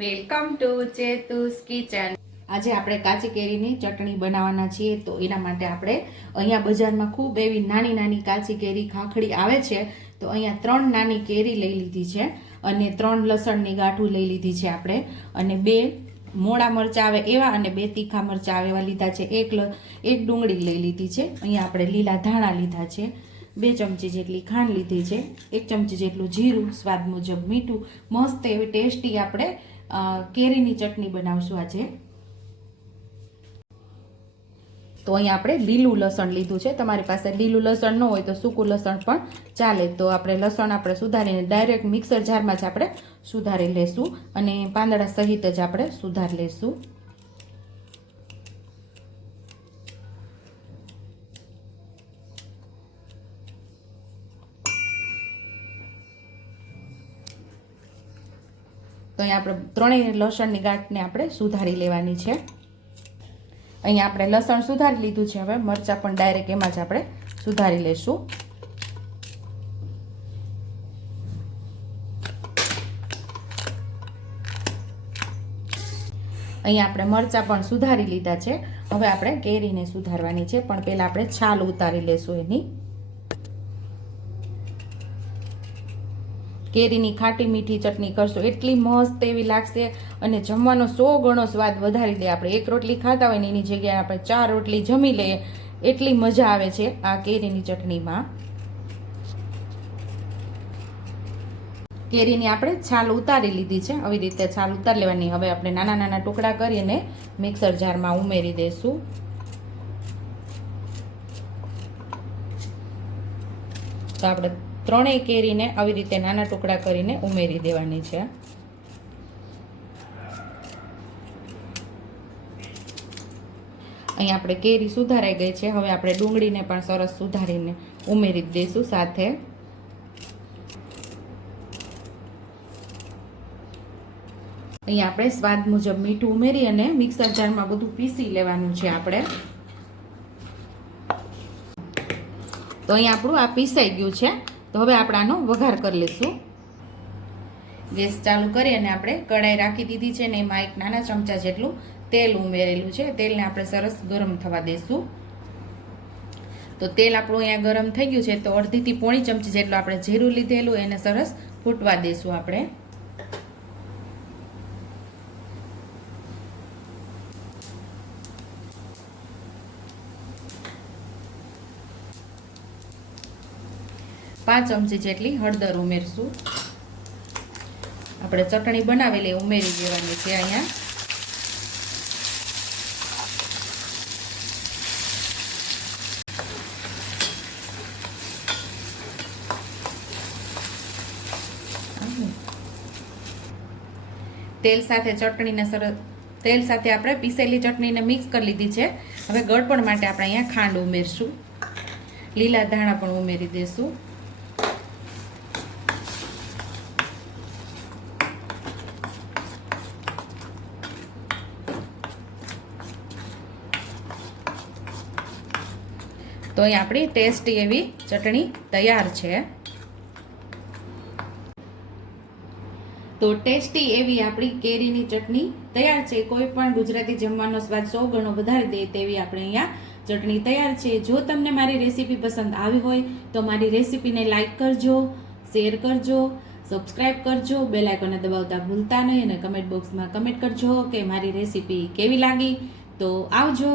Welcome to ચેતુસ kitchen. આજે આપણે કાચી કેરીની ચટણી બનાવવાના છીએ, તો એના માટે આપણે અહીંયા બજારમાં ખૂબ એવી નાની નાની કાચી કેરી ખાખડી આવે છે, તો અહીંયા ત્રણ નાની કેરી લઈ લીધી છે અને ત્રણ લસણની ગાંઠું લઈ લીધી છે આપણે. અને બે મોડા મરચાં આવે એવા અને બે તીખા મરચાં આવે એવા લીધા છે. એક એક ડુંગળી લઈ લીધી છે. અહીંયા આપણે લીલા ધાણા લીધા છે. બે ચમચી જેટલી ખાંડ લીધી છે. એક ચમચી જેટલું જીરું, સ્વાદ મુજબ મીઠું, મસ્ત એવી ટેસ્ટી આપણે કેરીની ચટણી બનાવશું આજે. તો અહીંયા આપણે લીલું લસણ લીધું છે. તમારી પાસે લીલું લસણ ન હોય તો સૂકું લસણ પણ ચાલે. તો આપણે લસણ આપણે સુધારીને ડાયરેક્ટ મિક્સર જારમાં જ આપણે સુધારી લેશું અને પાંદડા સહિત જ આપણે સુધારી લેશું. તો અહીંયા આપણે ત્રણેય લસણની ગાંઠને આપણે સુધારી લેવાની છે. અહીંયા આપણે લસણ સુધારી લીધું છે હવે. મરચાં પણ ડાયરેક્ટ એમાં જ આપણે સુધારી લેશું. અહીંયા આપણે મરચાં પણ સુધારી લીધા છે. હવે આપણે કેરીને સુધારવાની છે. પણ પહેલાં આપણે છાલ ઉતારી લેશું એની. કેરીની ખાટી મીઠી ચટણી કરશો. એટલી મસ્ત એવી લાગશે અને જમવાનો સો ગણો સ્વાદ વધારી દે. આપણે એક રોટલી ખાતા હોય ને એની જગ્યાએ આપણે ચાર રોટલી જમી લઈએ. એટલી મજા આવે છે આ કેરીની ચટણીમાં. કેરીની આપણે છાલ ઉતારી લીધી છે. આવી રીતે છાલ ઉતારી લેવાની. હવે આપણે નાના નાના ટુકડા કરીને મિક્સર જારમાં ઉમેરી દઈશું તો આપણે ત્રણેય કેરીને આવી રીતે નાના ટુકડા કરીને ઉમેરી દેવાની છે. અહીં આપણે કેરી સુધારાઈ ગઈ છે. હવે આપણે ડુંગળીને પણ સરસ સુધારીને ઉમેરી દઈશું સાથે. અહીં આપણે સ્વાદ મુજબ મીઠું ઉમેરી અને મિક્સર જારમાં બધું પીસી લેવાનું છે આપણે. તો અહીં આપણું આ પીસાઈ ગયું છે. તો હવે આપણે આનો વઘાર કરી લઈશું ગેસ ચાલુ કરી અને આપણે કઢાઈ રાખી દીધી છે ને એમાં એક નાના ચમચા જેટલું તેલ ઉમેરેલું છે. તેલને આપણે સરસ ગરમ થવા દઈશું તો તેલ આપણું અહીંયા ગરમ થઈ ગયું છે તો અડધીથી પોણી ચમચી જેટલું આપણે જીરું લીધેલું એને સરસ ફૂટવા દઈશું આપણે. પાંચ ચમચી જેટલી હળદર ઉમેરશું. આપણે ચટણી બનાવેલી ઉમેરી દેવાની છે અહીંયા. તેલ સાથે ચટણીને સરસ તેલ સાથે આપણે પીસેલી ચટણીને મિક્સ કરી લીધી છે. હવે ગળપણ માટે આપણે અહીંયા ખાંડ ઉમેરશું. લીલા ધાણા પણ ઉમેરી દઈશું તો અહીં આપણી ટેસ્ટી એવી ચટણી તૈયાર છે. તો ટેસ્ટી એવી આપણી કેરીની ચટણી તૈયાર છે. કોઈ પણ ગુજરાતી જમવાનો સ્વાદ સો ગણો વધારી દે તેવી આપણે અહીંયા ચટણી તૈયાર છે. જો તમને મારી રેસીપી પસંદ આવી હોય તો મારી રેસીપીને લાઇક કરજો, શેર કરજો, સબસ્ક્રાઇબ કરજો, બેલ આઇકોનને દબાવતા ભૂલતા નહીં અને કમેન્ટ બોક્સમાં કમેન્ટ કરજો કે મારી રેસીપી કેવી લાગી. તો આવજો.